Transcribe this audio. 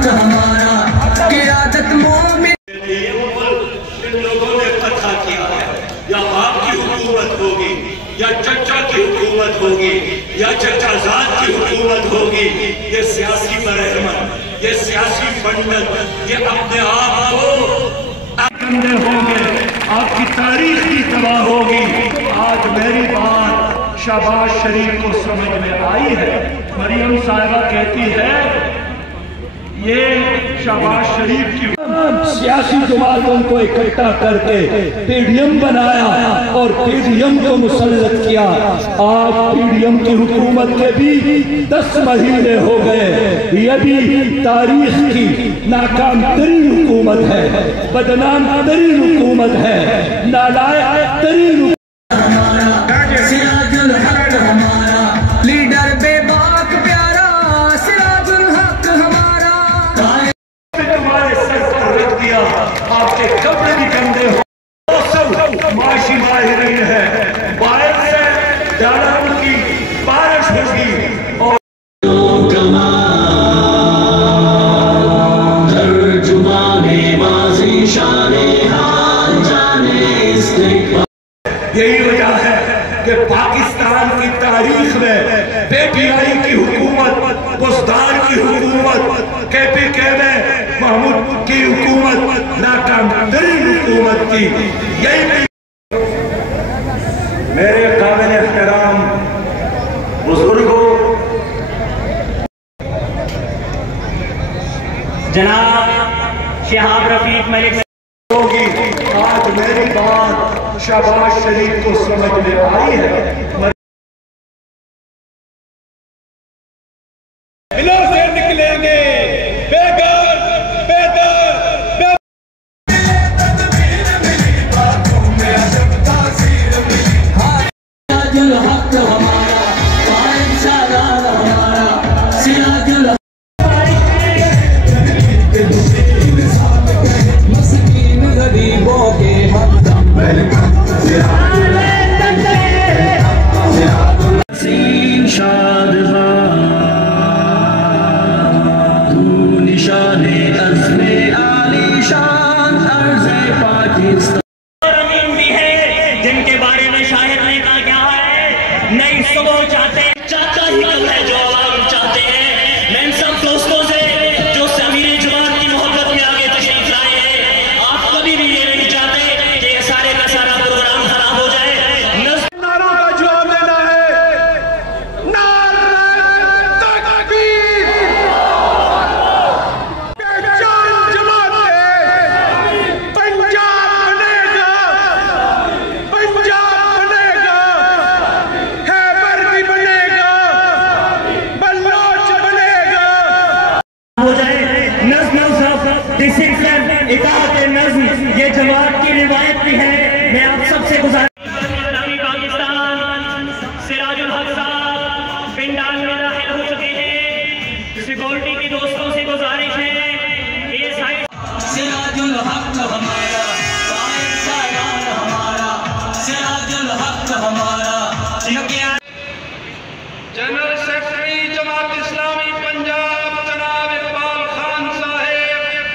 हक हमारा क़ियादत मोमिन। इन लोगों ने कथा किया है, या बाप की हुकूमत होगी, या चचा की हुकूमत होगी, या चचाजाद की हुकूमत होगी। ये सियासी बरहमन, ये सियासी पंडित, ये अपने आप को अंधे होंगे, आपकी तारीख की तबाह होगी। आज मेरी बात शहबाज शरीफ को समझ में आई है। मरियम साहिबा कहती है ये शहबाज शरीफ की सियासी जमातों को इकट्ठा करके पीडीएम बनाया और पीडीएम को मुसल्लत किया। आज पीडीएम की हुकूमत के भी 10 महीने हो गए। ये भी तारीख की नाकाम तरीन हुकूमत है, बदनाम तरीन हुकूमत है, नालायक तरीन हमारा लीडर बेबाक प्यारा सिराजुल हक हमारा। तुम्हारे सर पर रख दिया, आपके कपड़े भी गंदे हो। सब माशी माहिरीन है, बाहर से डॉलर की बारिश होगी और यही वजह है कि पाकिस्तान की तारीख में पीटीआई की हुकूमत, बुज़दार की हुकूमत, केपीके में महमूद की हुकूमत नाकाम तरीन हुकूमत थी। यही मेरे काबिल एहतराम बुजुर्गों, जनाब शहाब रफीक मलिक होगी। आज मेरी बात शहबाज शरीफ को समझ में आई है। से निकलेंगे बेघर बेदर सिराजुल हक हमारा कायम सालार हमारा सिराजुल मस्कीन गरीबों के हमदम शाद निशाने अज़्मे आलीशान अर्ज़े पाकिस्तान भी है जिनके बारे में शायर ने कहा क्या है, नई सुबह चाहते चाहता ही कब है जो आवाम चाहते हैं। मैं इन सब दोस्तों से जो अमीर जुबान की मोहब्बत में आगे तशरीफ लाए हैं, आप कभी भी ये नहीं चाहते कि ये सारे का सारा प्रोग्राम खराब हो जाए। नारों का जवाब देना है, नारे तकबीर। बेजान जमात है, पंजाब बनेगा, पंजाब बनेगा, खैबर भी बनेगा, बलोच बनेगा। हो जाए नज़्म ऑफ डिसिप्लिन, इताअत नज़्म, ये जमात की रिवायत भी है। मैं आप सबसे गुजारिश पाकिस्तान सिराजुल हक साहब पिंडाल में दाखिल हो चुके हैं। सिक्योरिटी की दोस्तों से गुजारिश है ये साइड सिराजुल हक हमारा कायम सालार हमारा सिराजुल हक हमारा। जनरल सेक्रेटरी जमात इस्लामी पंजाब जनाब इकबाल खान साहेब।